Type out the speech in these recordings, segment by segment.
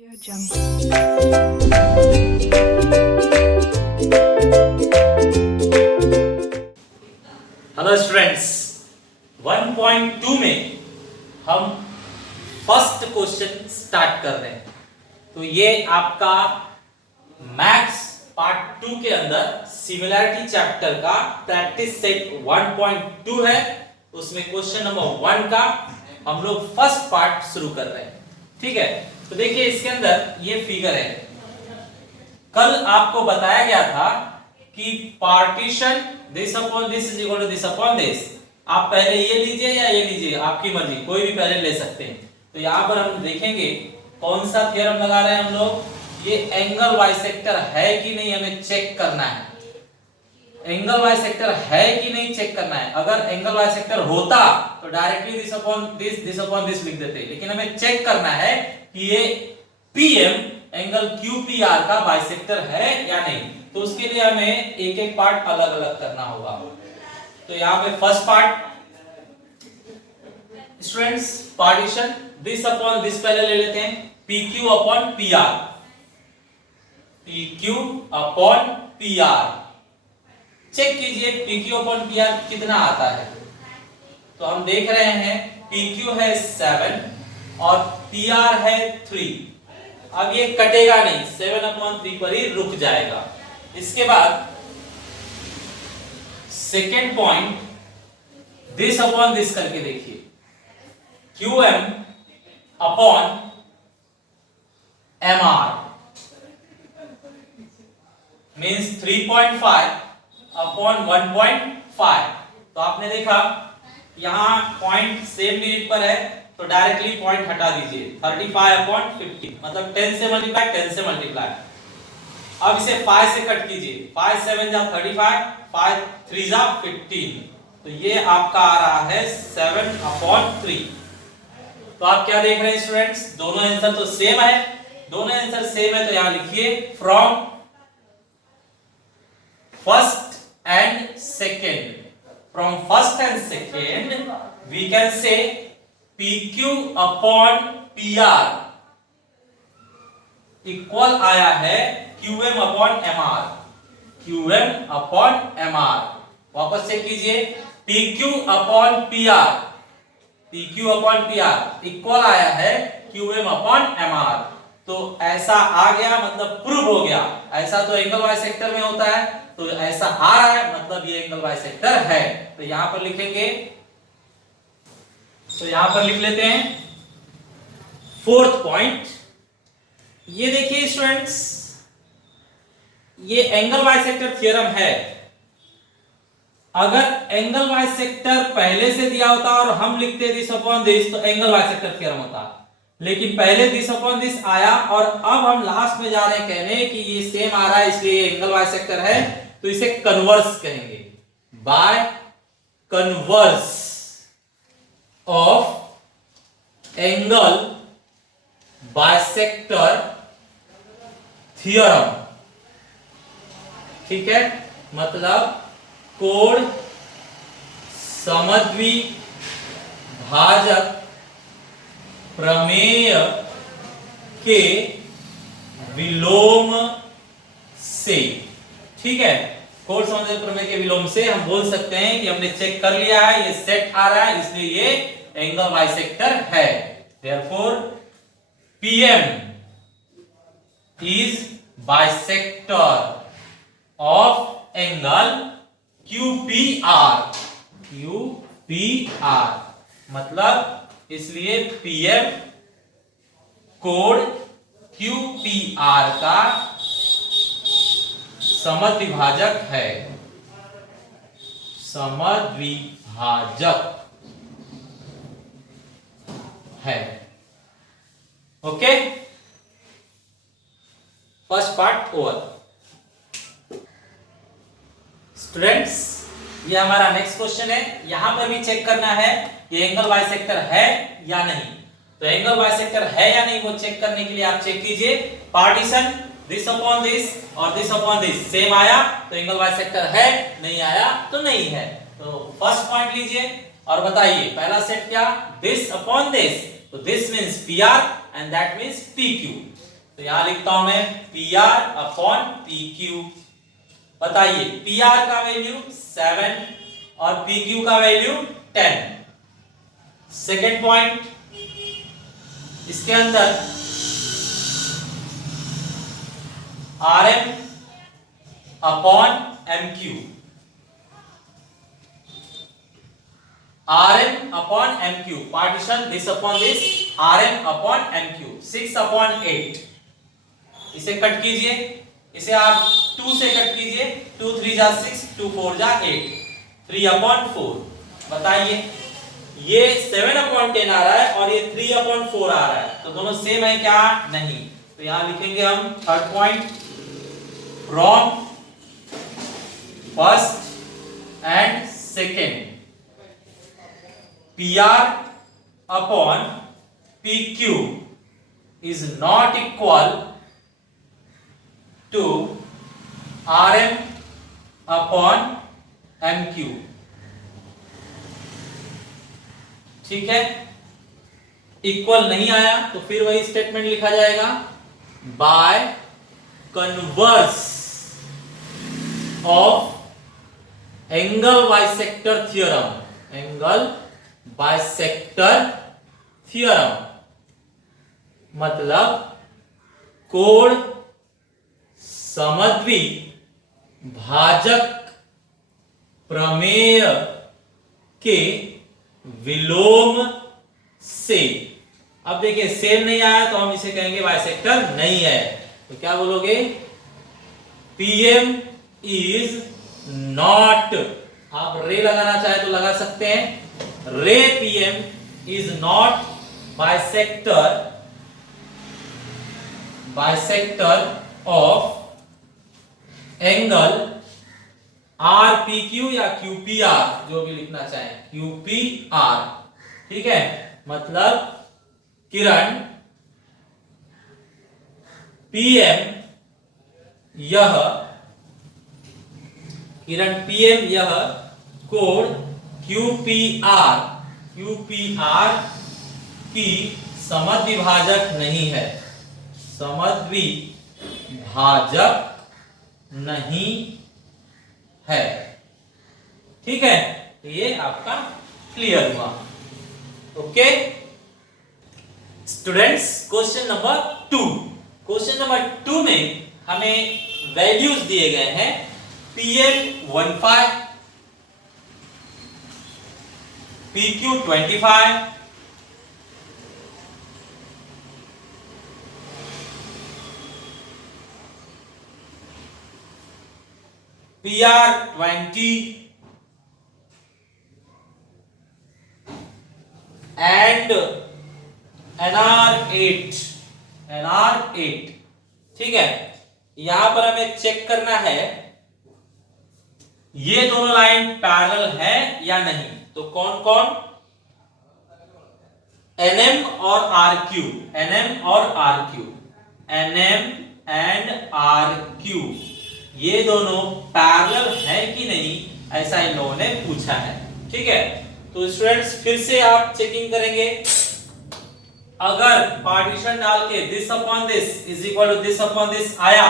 Hello students, 1.2 में हम first question start कर रहे हैं। तो ये आपका मैथ्स पार्ट 2 के अंदर सिमिलैरिटी चैप्टर का प्रैक्टिस सेट 1.2 है। उसमें क्वेश्चन नंबर 1 का हम लोग फर्स्ट पार्ट शुरू कर रहे हैं। ठीक है, तो देखिए इसके अंदर ये फिगर है। कल आपको बताया गया था कि partition this upon this is equal to this upon this. आप पहले ये लीजिए या ये लीजिए, आपकी मर्जी, कोई भी पहले ले सकते हैं। तो यहाँ पर हम देखेंगे कौन सा थ्योरम लगा रहे हैं हम लोग। ये एंगल बाइसेक्टर है कि नहीं हमें चेक करना है। एंगल बाइसेक्टर है कि नहीं चेक करना है। अगर एंगल बाइसेक्टर होता तो डायरेक्टली दिस अपॉन दिस लिख देते, लेकिन हमें चेक करना है कि ये पीएम एंगल क्यूपीआर का बाइसेक्टर है या नहीं। तो उसके लिए हमें एक एक पार्ट अलग अलग करना होगा। तो यहाँ पे first part students, partition this upon this पहले ले लेते हैं, PQ upon PR, PQ upon PR। Check कीजिए PQ अपॉन PR कितना आता है। तो हम देख रहे हैं PQ है 7 और PR है 3। अब ये कटेगा नहीं, 7 अपॉन 3 पर ही रुक जाएगा। इसके बाद second point this upon this करके देखिए, QM upon MR means 3.5 upon 1.5। तो आपने देखा यहां पॉइंट सेम मिनट पर है, तो डायरेक्टली पॉइंट हटा दीजिए। 35 अपॉन 50 मतलब 10 से मल्टीप्लाई, 10 से मल्टीप्लाई। अब इसे 5 से कट कीजिए, 5 7 जा 35, 5 3 जा 15। तो ये आपका आ रहा है 7 अपॉन 3। तो आप क्या देख रहे हैं स्टूडेंट्स, दोनों आंसर तो सेम है। दोनों आंसर सेम है तो यहां लिखिए from first and second. From first and second we can say PQ upon PR equal आया है QM upon MR। QM upon MR वापस चेक कीजिए, PQ upon PR, PQ upon PR equal आया है QM अपॉन MR। तो ऐसा आ गया मतलब प्रूव हो गया। ऐसा तो एंगल बाइसेक्टर में होता है, तो ऐसा आ रहा है मतलब ये एंगल बाइसेक्टर है। तो यहां पर लिखेंगे, तो यहां पर लिख लेते हैं फोर्थ पॉइंट। ये देखिए स्टूडेंट्स, ये एंगल बाइसेक्टर थ्योरम है। अगर एंगल बाइसेक्टर पहले से दिया होता और हम लिखते दिस अपॉन दिस तो एंगल बाइसेक्टर थ्योरम होता, लेकिन पहले दिस अपॉन दिस आया और अब हम लास्ट में जा रहे हैं कहने कि ये सेम आ रहा है इसलिए एंगल बाइसेक्टर है। तो इसे कन्वर्स कहेंगे, by converse of angle bisector theorem. ठीक है, मतलब कोण समद्विभाजक प्रमेय के विलोम से। ठीक है, कोण समद्विभाजक प्रमेय के विलोम से हम बोल सकते हैं कि हमने चेक कर लिया है, ये सेट आ रहा है इसलिए ये एंगल बाइसेक्टर है। Therefore PM is bisector of angle QPR। QPR मतलब इसलिए PM कोण QPR का समद्विभाजक है। समद्विभाजक है। Okay, first part over. Students, ये हमारा नेक्स्ट क्वेश्चन है। यहां पर भी चेक करना है ये एंगल बाइसेक्टर है या नहीं। तो एंगल बाइसेक्टर है या नहीं वो चेक करने के लिए आप चेक कीजिए, पार्टीशन दिस अपॉन दिस और दिस अपॉन दिस सेम आया तो एंगल बाइसेक्टर है, नहीं आया तो नहीं है। तो फर्स्ट पॉइंट लीजिए और बताइए पहला सेट क्या, दिस अपॉन दिस, तो this means PR and that means PQ। तो यहां लिखता हूं मैं PR अपॉन PQ। बताइए PR का वैल्यू 7 और PQ का वैल्यू 10। सेकेंड पॉइंट, इसके अंदर RM upon MQ, RM upon MQ, partition this upon this, RM upon MQ, 6 upon 8। इसे कट कीजिए, इसे आप 2 से कट कीजिए, 2 3 जा 6, 2 4 जा 8, 3 अपॉन 4। बताइए ये 7 अपॉन 10 आ रहा है और ये 3 अपॉन 4 आ रहा है, तो दोनों सेम है क्या? नहीं। तो यहां लिखेंगे हम third point, from first and second PR upon PQ is not equal to RM upon MQ। ठीक है, इक्वल नहीं आया तो फिर वही स्टेटमेंट लिखा जाएगा, by converse of angle bisector theorem, angle bisector theorem मतलब कोण समद्वि भाजक प्रमेय के विलोम से। अब देखिए सेम नहीं आया तो हम इसे कहेंगे बाइसेक्टर नहीं है, तो क्या बोलोगे? PM इज नॉट, आप रे लगाना चाहे तो लगा सकते हैं, रे PM is not bisector of angle RPQ या QPR, जो भी लिखना चाहे QPR। ठीक है, मतलब किरण PM यह कोण QPR की समद्विभाजक नहीं है, समद्विभाजक नहीं है। ठीक है, तो ये आपका क्लियर हुआ। Okay students, question number 2। Question number 2 में हमें वैल्यूज दिए गए हैं, PM 15, PQ 25, PR 20 and NR 8। ठीक है, यहां पर हमें चेक करना है ये दोनों लाइन पैरेलल है या नहीं। तो कौन कौन? NM और RQ, NM एंड RQ ये दोनों पैरेलल है कि नहीं, ऐसा इन लोगों ने पूछा है। ठीक है, तो स्टूडेंट्स फिर से आप चेकिंग करेंगे, अगर पार्टीशन डाल के this upon this is equal to this upon this आया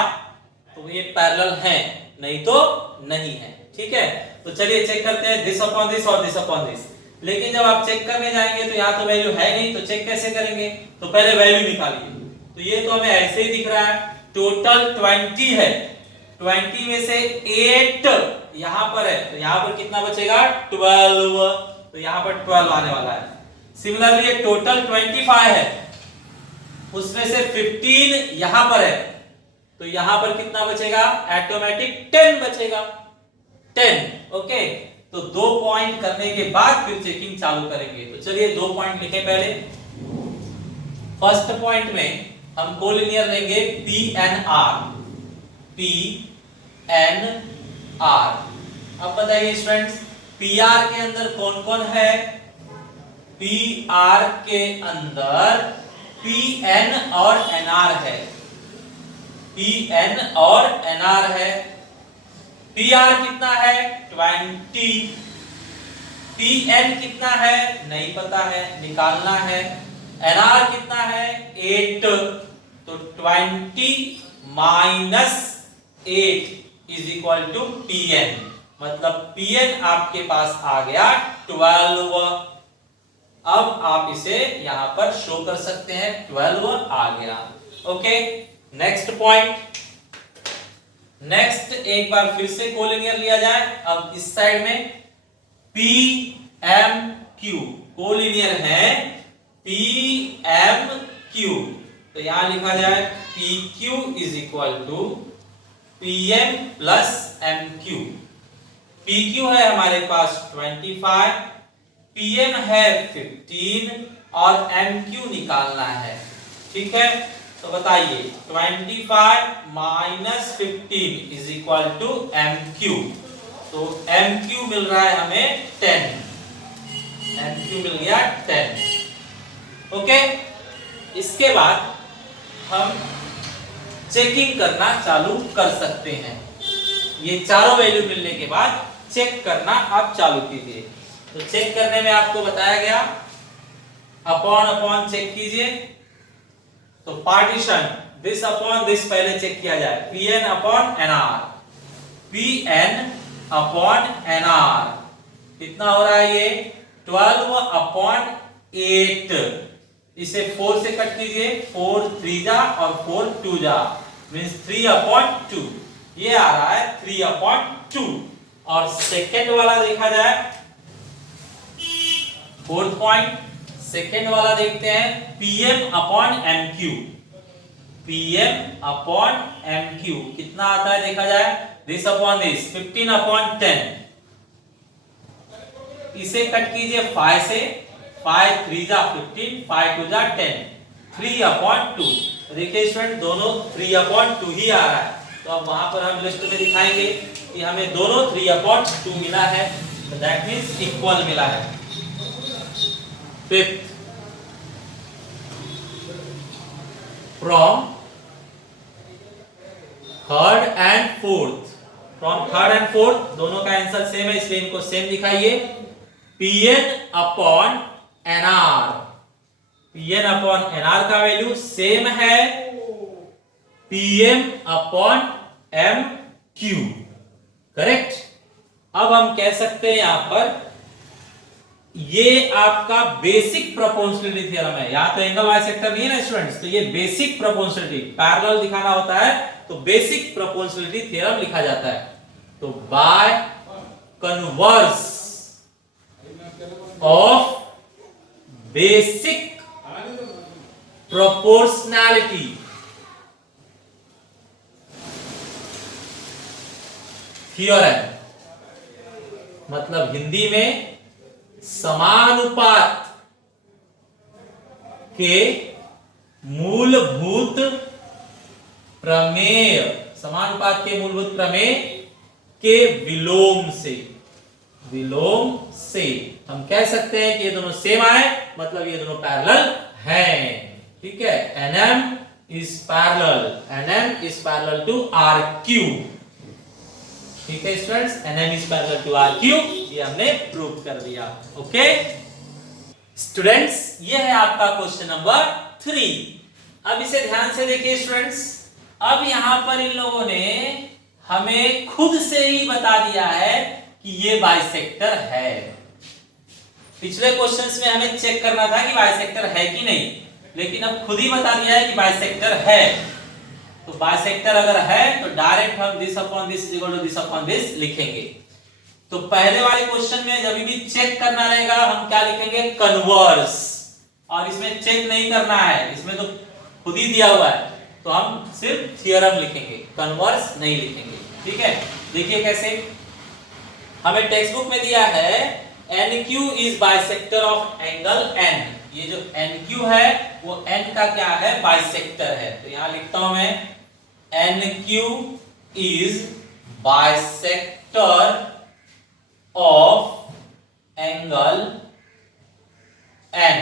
तो ये पैरेलल है, नहीं तो नहीं है। ठीक है, तो चलिए चेक करते हैं दिस अपॉन दिस और दिस अपॉन दिस। लेकिन जब आप चेक करने जाएंगे तो यहाँ तो वैल्यू है नहीं, तो चेक कैसे करेंगे? तो पहले वैल्यू निकालिए। तो ये तो हमें ऐसे ही दिख रहा है, टोटल 20 है, 20 में से 8 यहां पर है, तो यहां पर कितना बचेगा? 12, तो यहां पर 12 आने वाला है। सिमिलरली ये टोटल 25 है, उसमें से 15 यहां पर है, तो यहां पर कितना बचेगा? ऑटोमेटिक 10 बचेगा, 10। ओके, तो 2 पॉइंट करने के बाद फिर चेकिंग चालू करेंगे। तो चलिए 2 पॉइंट लिखें पहले। फर्स्ट पॉइंट में हम कोलिनियर लेंगे PNR। अब बताइए स्टूडेंट्स, PR के अंदर कौन कौन है? PR के अंदर PN और NR है, PN और NR है। PR कितना है? 20। PN कितना है? नहीं पता है, निकालना है। NR कितना है? 8। तो 20 minus 8 is equal to Pn, मतलब Pn आपके पास आ गया 12। अब आप इसे यहां पर शो कर सकते हैं, 12 आ गया। Okay, next point. नेक्स्ट एक बार फिर से कोलिनियर लिया जाए। अब इस साइड में पी एम क्यू कोलिनियर है, पी एम क्यू, तो यहां लिखा जाए P Q is equal to P M plus M Q. P Q है हमारे पास 25, पी एम है 15 और एम क्यू निकालना है। ठीक है, तो बताइए 25 minus 15 is equal to M Q. तो एम क्यू मिल रहा है हमें 10, एम क्यू मिल गया 10। ओके, इसके बाद हम चेकिंग करना चालू कर सकते हैं। ये चारों वैल्यू मिलने के बाद चेक करना आप चालू कीजिए। तो चेक करने में आपको बताया गया अपॉन अपॉन चेक कीजिए। तो पार्टीशन दिस अपॉन दिस पहले चेक किया जाए, Pn upon Nr, Pn upon Nr कितना हो रहा है ये 12 अपॉन 8। इसे 4 से कट कीजिए, 4 3 जा और 4 2 जा, मींस 3 अपॉन 2, ये आ रहा है 3 अपॉन 2। और सेकेंड वाला देखा जाए, फोर्थ पॉइंट सेकेंड वाला देखते हैं, Pm upon MQ, Pm upon MQ कितना आता है देखा जाए, दिस अपॉन दिस 15 अपॉन 10, इसे कट कीजिए 5 से, 5 3 जा 15, 5 2 जा 10, 3 अपॉन 2। देखिए स्टूडेंट दोनों 3 अपॉन 2 ही आ रहा है, तो अब वहां पर हम लिस्ट में दिखाएंगे कि हमें दोनों 3 अपॉन 2 मिला है, तो दैट मींस इक्वल मिला है। Fifth, from third and fourth, from third and fourth दोनों का आंसर सेम है, इसलिए इनको सेम दिखाइए। Pn upon Nr, Pn upon Nr का वैल्यू सेम है Pm अपॉन MQ, करेक्ट। अब हम कह सकते हैं यहां पर ये आपका बेसिक प्रोपोर्शनलिटी थ्योरम है। यहां तो एंगल बाइसेक्टर नहीं है ना स्टूडेंट्स, तो ये बेसिक प्रोपोर्शनलिटी, पैरेलल दिखाना होता है तो बेसिक प्रोपोर्शनलिटी थ्योरम लिखा जाता है। तो by converse of basic proportionality, theorem मतलब हिंदी में समानुपात के मूलभूत प्रमेय, समानुपात के मूलभूत प्रमेय के विलोम से, विलोम से हम कह सकते हैं कि ये दोनों सेम आए, मतलब ये दोनों पैरेलल हैं। ठीक है, NM is parallel, NM is parallel to RQ। ठीक है students, NM is parallel to RQ, ये हमने प्रूव कर दिया। ओके स्टूडेंट्स, ये है आपका क्वेश्चन नंबर 3। अब इसे ध्यान से देखिए स्टूडेंट्स, अब यहां पर इन लोगों ने हमें खुद से ही बता दिया है कि ये बाइसेक्टर है। पिछले क्वेश्चंस में हमें चेक करना था कि बाइसेक्टर है कि नहीं, लेकिन अब खुद ही बता दिया है कि बाइसेक्टर है। तो बाइसेक्टर अगर है तो डायरेक्ट हम this upon this equal to this upon this लिखेंगे। तो पहले वाले क्वेश्चन में जब भी चेक करना रहेगा हम क्या लिखेंगे, कन्वर्स, और इसमें चेक नहीं करना है, इसमें तो खुद ही दिया हुआ है, तो हम सिर्फ थ्योरम लिखेंगे, कन्वर्स नहीं लिखेंगे। ठीक है, देखिए कैसे, हमें टेक्स्ट बुक में दिया है NQ is bisector of angle N। ये जो NQ है वो N का क्या है, बाइसेक्टर है। तो यहां लिखता हूं मैं NQ is bisector of angle N।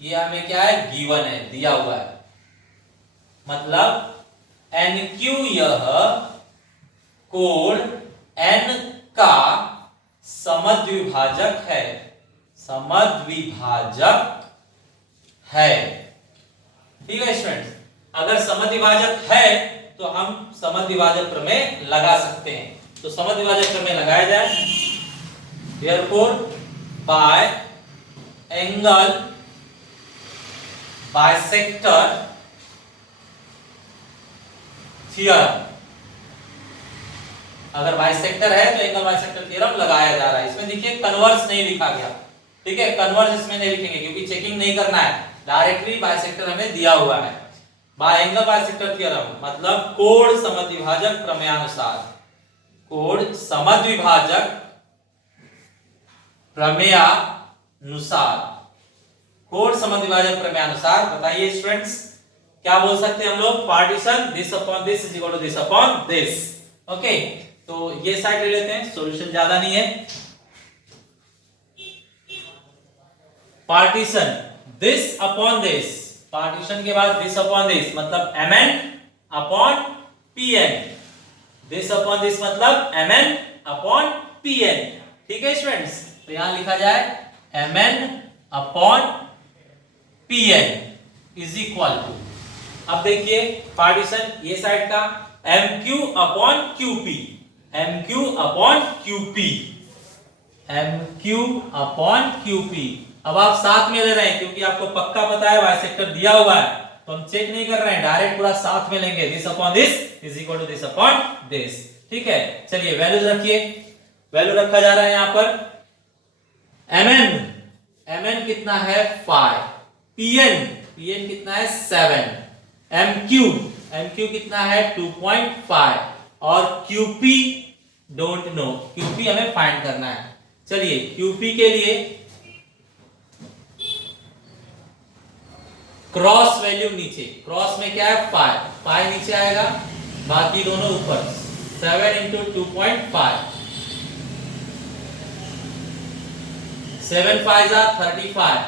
ये हमें क्या है, गिवन है, दिया हुआ है, मतलब NQ यह कोण N का समद्विभाजक है, समद्विभाजक है। ठीक है स्टूडेंट्स, अगर समद्विभाजक है तो हम समद्विभाजक प्रमेय लगा सकते हैं। तो समद्विभाजक प्रमेय लगाया जाए। Therefore, by angle bisector theorem, अगर बाइसेक्टर है तो एंगल बाइसेक्टर थ्योरम लगाया जा रहा है। इसमें देखिए कन्वर्स नहीं लिखा गया, ठीक है, कन्वर्स इसमें नहीं लिखेंगे क्योंकि चेकिंग नहीं करना है, डायरेक्टली बाइसेक्टर हमें दिया हुआ है। बाय एंगल बाइसेक्टर थ्योरम मतलब कोण समद्विभाजक प्रमेयानुसार, कोण समद्विभाजक प्रमेयानुसार, कोण समद्विभाजक प्रमेयानुसार। बताइए स्टूडेंट्स क्या बोल सकते हैं हम लोग? Partition this upon this is equal to this upon this. Okay, तो ये साइड ले लेते हैं, सॉल्यूशन ज्यादा नहीं है। Partition this upon this, partition के बाद दिस अपॉन दिस मतलब mn upon pn, this upon this मतलब mn अपॉन pn। ठीक है स्टूडेंट्स, तो यहां लिखा जाए mn upon pn is equal to, अब देखिए पार्टीशन ये साइड का mq upon qp, mq upon qp, mq upon qp। अब आप साथ में ले रहे हैं क्योंकि आपको पक्का पता है बाइसेक्टर दिया हुआ है, तो हम चेक नहीं कर रहे हैं, डायरेक्ट पूरा साथ में लेंगे। This upon this is equal to this upon this. ठीक है, चलिए वैल्यूज रखिए। वैल्यू रखा जा रहा है यहां पर mn, mn कितना है 5, pn, pn कितना है 7, mq, mq कितना है 2.5 और qp डोंट नो, qp हमें फाइंड करना है। चलिए qp के लिए क्रॉस वैल्यू नीचे, क्रॉस में क्या है 5, 5 नीचे आएगा, बाकी दोनों ऊपर। 7 into 2.5, 7 5 are 35,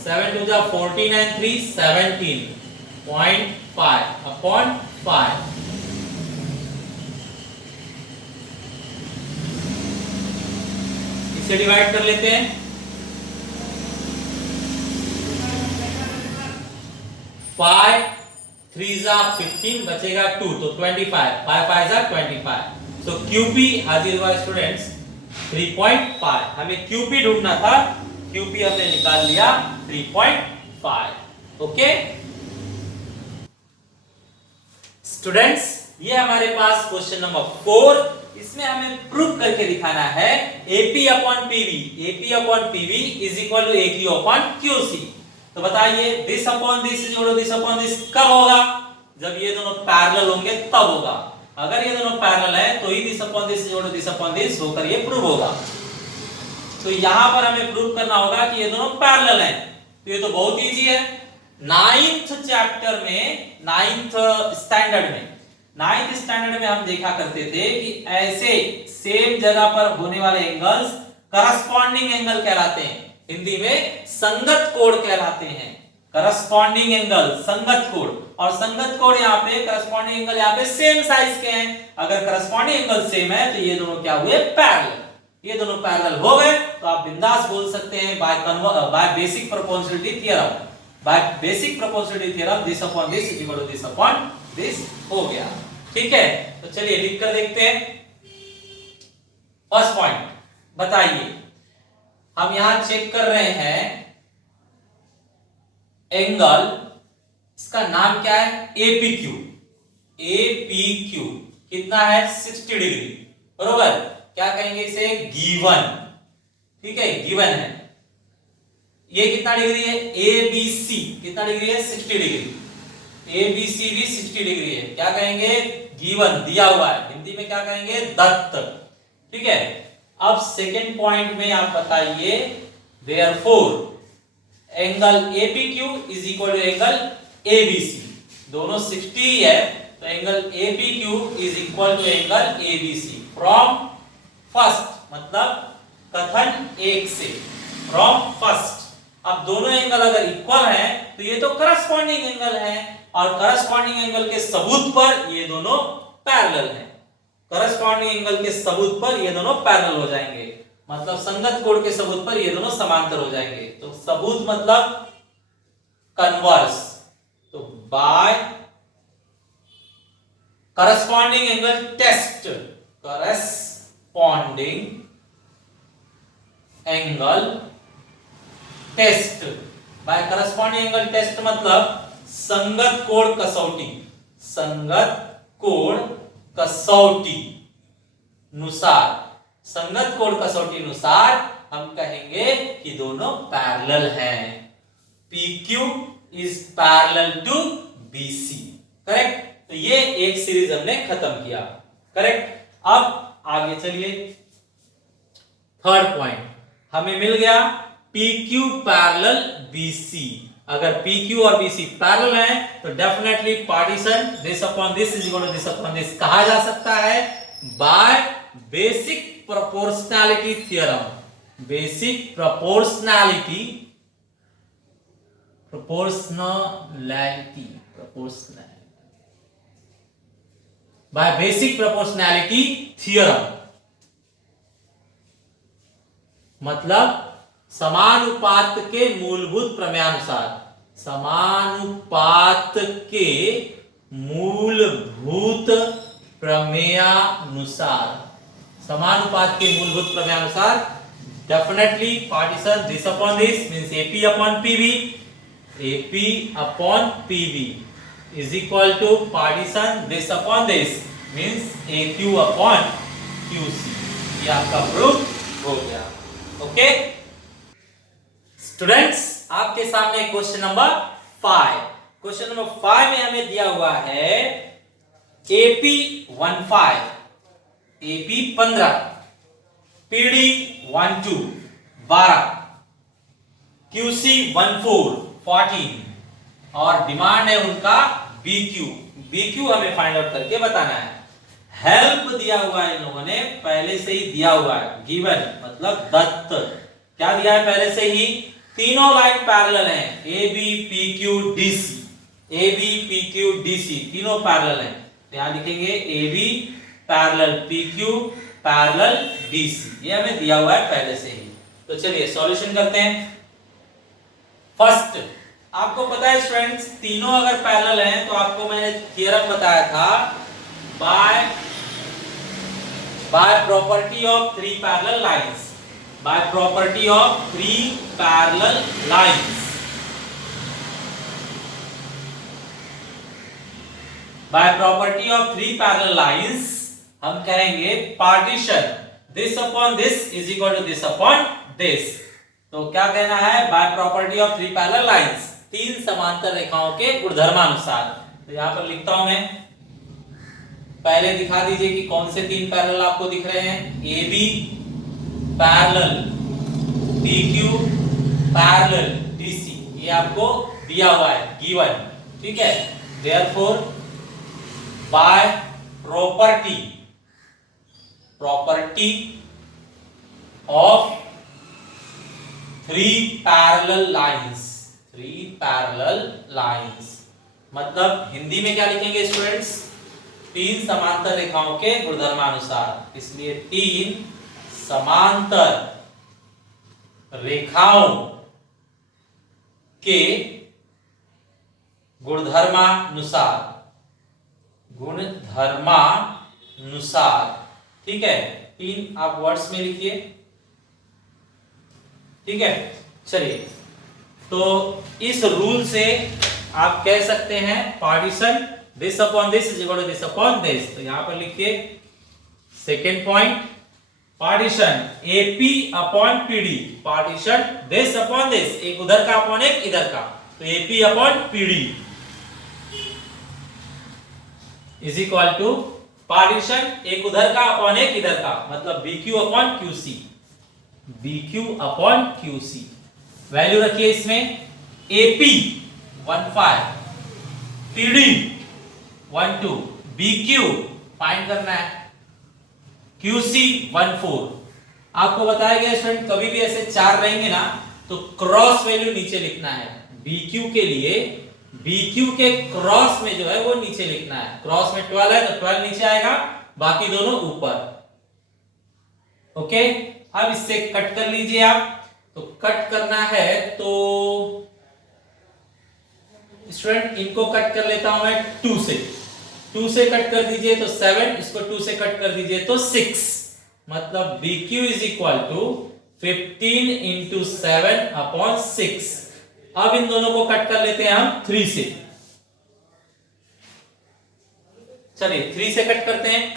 7 2 are 14 and 3 17.5 upon 5। इसे डिवाइड कर लेते हैं। 5 3 are 15, बचेगा 2 तो 25, 5 5 are 25। So QP हाजिर हुआ स्टूडेंट्स 3.5। हमें QP ढूंढना था, QP हमने निकाल लिया 3.5। ओके स्टूडेंट्स, ये हमारे पास क्वेश्चन नंबर 4। इसमें हमें प्रूव करके दिखाना है AP upon PV, AP upon PV is equal to AQ upon QC। तो बताइए this upon this is equal to this upon this कब होगा? जब ये दोनों पैरेलल होंगे तब होगा। अगर ये दोनों पैरेलल है तो ही this upon this is equal to this upon this होकर ये प्रूव होगा। तो यहां पर हमें प्रूव करना होगा कि ये दोनों पैरेलल हैं। तो ये तो बहुत इजी है। 9th चैप्टर में, 9th स्टैंडर्ड में हम देखा करते थे कि ऐसे सेम जगह पर होने वाले एंगल्स करस्पॉन्डिंग एंगल कहलाते हैं, हिंदी में संगत कोण कहलाते हैं। करस्पॉन्डिंग एंगल, संगत कोण, और संगत कोण यहाँ पे, करस्पॉन्डिंग एंगल यहाँ पे सेम साइज के हैं। अगर करस्पॉन्डिंग एंगल सेम है तो ये दोनों क्या हुए? पैरेलल। ये दोनों पैरेलल हो गए तो आप बिंदास बोल सकते हैं by basic proportionality theorem, by basic proportionality theorem this upon this is equal to this upon this हो गया। ठीक है, तो चलिए लिख कर देखते हैं। फर्स्ट पॉइंट बताइए, हम यहां चेक कर रहे हैं एंगल, इसका नाम क्या है? APQ। APQ कितना है? 60 डिग्री, बरोबर। क्या कहेंगे इसे? गिवन। ठीक है, गिवन है। ये कितना डिग्री है? ABC कितना डिग्री है? 60 डिग्री। ABC भी 60 डिग्री है। क्या कहेंगे? गिवन, दिया हुआ है। हिंदी में क्या कहेंगे? दत्त। ठीक है, अब सेकेंड पॉइंट में आप बताइए, therefore angle APQ is equal to angle ABC। दोनों 60 है तो angle APQ is equal to angle ABC from first, मतलब कथन एक से, फ्रॉम फर्स्ट। अब दोनों एंगल अगर इक्वल हैं तो ये तो करस्पॉन्डिंग एंगल है, और करस्पॉन्डिंग एंगल के सबूत पर ये दोनों पैरेलल हैं। करस्पॉन्डिंग एंगल के सबूत पर ये दोनों पैरेलल हो जाएंगे, मतलब संगत कोण के सबूत पर ये दोनों समांतर हो जाएंगे। तो सबूत मतलब कन्वर्स, तो by corresponding angle test, corresponding angle test. By corresponding angle test मतलब संगत कोण कसौटी, संगत कोण कसौटी नुसार, संगत कोण कसौटी अनुसार हम कहेंगे कि दोनों पैरेलल हैं। PQ is parallel to BC, correct. तो ये एक सीरीज हमने खत्म किया, करेक्ट। अब आगे चलिए, थर्ड पॉइंट हमें मिल गया PQ पैरेलल BC। अगर PQ और BC पैरेलल हैं तो definitely partition this upon this is equal to this upon this कहा जा सकता है by basic proportionality theorem. Basic proportionality by basic proportionality theorem, मतलब समानुपात के मूलभूत प्रमेयानुसार, समानुपात के मूलभूत प्रमेयानुसार, समानुपात के मूलभूत प्रमेयानुसार definitely partition this upon this means AP upon PB, AP upon PB is equal to partition this upon this means AQ upon QC। ये आपका प्रूफ हो गया, ओके स्टूडेंट्स। आपके सामने क्वेश्चन नंबर 5, क्वेश्चन नंबर 5 में हमें दिया हुआ है AP 15, AP 15, PD 12, 12, QC 14, 14 और डिमांड है उनका BQ, BQ हमें फाइंड आउट करके बताना है। हेल्प दिया हुआ है इन लोगों ने, पहले से ही दिया हुआ है, गिवन मतलब दत्त। क्या दिया है पहले से ही? तीनों लाइन पैरेलल हैं, AB PQ DC, AB PQ DC तीनों पैरेलल हैं। तो यहां लिखेंगे AB parallel PQ parallel DC, ये हमें दिया हुआ है पहले से ही। तो चलिए सॉल्यूशन करते हैं। फर्स्ट, आपको पता है स्टूडेंट्स तीनों अगर पैरेलल हैं तो आपको मैंने थ्योरम बताया था by property of three parallel lines, by property of three parallel lines, by property of three parallel lines हम कहेंगे partition this upon this is equal to this upon this। तो क्या कहना है? by property of three parallel lines, तीन समांतर रेखाओं के गुणधर्मानुसार। तो यहां पर लिखता हूं मैं, पहले दिखा दीजिए कि कौन से तीन पैरेलल आपको दिख रहे हैं। AB parallel PQ parallel DC, ये आपको दिया हुआ है, गिवन, ठीक है। Therefore by property of three parallel lines, मतलब हिंदी में क्या लिखेंगे स्टूडेंट्स? तीन समांतर रेखाओं के गुणधर्मानुसार, इसलिए तीन समांतर रेखाओं के गुणधर्मानुसार, ठीक है। तीन आप वर्ड्स में लिखिए, ठीक है। चलिए, तो इस रूल से आप कह सकते हैं partition this upon this is equal to this upon this. तो यहां पर लिखिए second point, partition AP upon PD, partition this upon this, एक उधर का अपॉन एक इधर का, तो AP upon PD is equal to partition एक उधर का अपॉन एक इधर का, मतलब BQ upon QC, BQ upon QC। Value रखिए इसमें, AP 15, PD 12, BQ फाइंड करना है, QC 14। आपको बताया गया स्टूडेंट कभी भी ऐसे चार रहेंगे ना तो क्रॉस वैल्यू नीचे लिखना है। BQ के लिए BQ के क्रॉस में जो है वो नीचे लिखना है। क्रॉस में 12 है तो 12 नीचे आएगा, बाकी दोनों ऊपर। ओके, अब इससे कट कर लीजिए आप। तो कट करना है तो स्टूडेंट इनको कट कर लेता हूं मैं 2 से। 2 से कट कर दीजिए तो 7, इसको 2 से कट कर दीजिए तो 6, मतलब BQ is equal to 15 into 7 upon 6। अब इन दोनों को कट कर लेते हैं हम 3 से। चलिए 3 से कट करते हैं।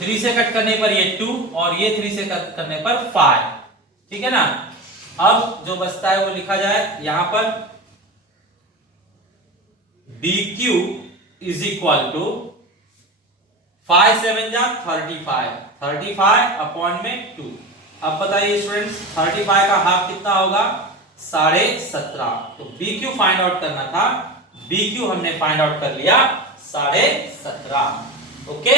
3 से कट करने पर ये 2 और ये 3 से कट करने पर 5, ठीक है ना। अब जो बचता है वो लिखा जाए यहां पर BQ इज इक्वल टू 5 7 जा 35 अपॉन में 2। अब बताइए स्टूडेंट्स 35 का हाफ कितना होगा? 17.5। तो BQ फाइंड आउट करना था, BQ हमने फाइंड आउट कर लिया 17.5। ओके।